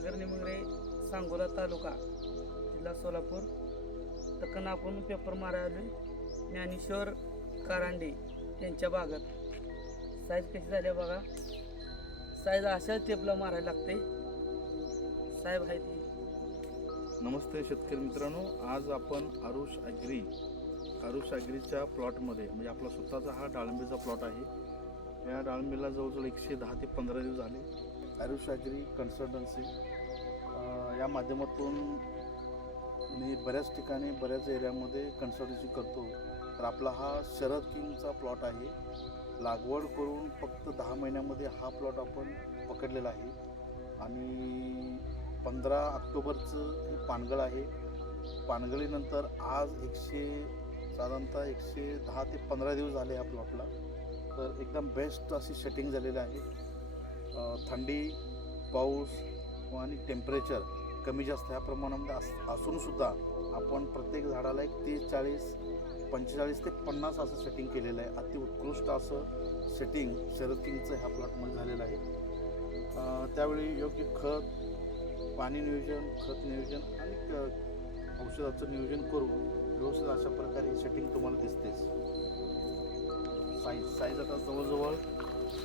सागर निमगरे, सांगोला तालुका, जिल्हा सोलापूर. टक्कन आपण पेपर मारायला ज्ञानेश्वर कारंडे यांच्या बागात. साईज कशी झाली बघा. साईज अशा टेपला मारायला लागते. साहेब आहे ती. नमस्ते शेतकरी मित्रांनो, आज आपण आरुष ॲग्रीच्या प्लॉटमध्ये, म्हणजे आपला स्वतःचा हा डाळिंबीचा प्लॉट आहे. या डाळिंबीला जवळजवळ 110 ते 15 दिवस झाले. आरुष ॲग्री कन्सल्टन्सी या माध्यमातून मी बऱ्याच ठिकाणी बऱ्याच एरियामध्ये कन्सल्टन्सी करतो. तर आपला हा शरद किंगचा प्लॉट आहे. लागवड करून फक्त 10 महिन्यामध्ये हा प्लॉट आपण पकडलेला आहे. आणि 15 ऑक्टोबरचं हे पानगळ आहे. पानगळीनंतर आज साधारणतः 110 ते 15 दिवस झाले या प्लॉटला. तर एकदम बेस्ट अशी सेटिंग झालेली आहे. थंडी, पाऊस आणि टेम्परेचर कमी जास्त ह्या प्रमाणामध्ये असूनसुद्धा आपण प्रत्येक झाडाला एक 30, 40, 45 ते 50 असं सेटिंग केलेलं आहे. अति उत्कृष्ट असं सेटिंग शरद किंगचं ह्या प्लॉटमध्ये झालेलं आहे. त्यावेळी योग्य पाणी नियोजन, खत नियोजन आणि औषधाचं नियोजन करून व्यवस्थित अशा प्रकारे सेटिंग तुम्हाला दिसतेच. साईज आता जवळजवळ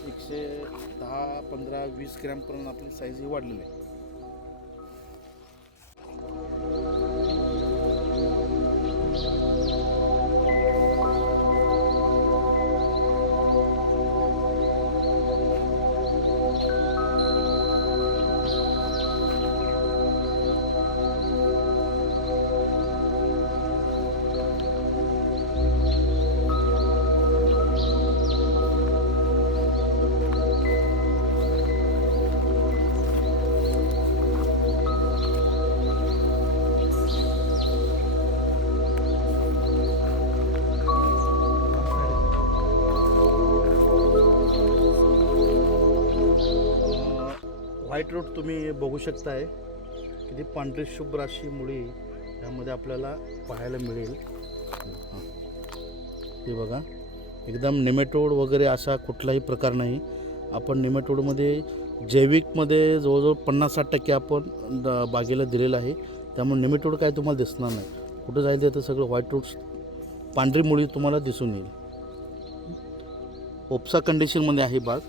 110, 15, 20 ग्रॅमपर्यंत आपली साईज ही वाढलेली आहे. व्हाईट रूट तुम्ही बघू शकताय, किती पांढरी शुभ्र अशी मुळी यामध्ये आपल्याला पाहायला मिळेल. हे बघा, एकदम नेमॅटोड वगैरे असा कुठलाही प्रकार नाही. आपण नेमॅटोडमध्ये जैविकमध्ये जवळजवळ 50-60% आपण बागेला दिलेलं आहे. त्यामुळे नेमॅटोड काय तुम्हाला दिसणार नाही. कुठं जायचं तर सगळं व्हाईट रूट्स, पांढरी मुळी तुम्हाला दिसून येईल. उपसा कंडिशनमध्ये आहे बाग.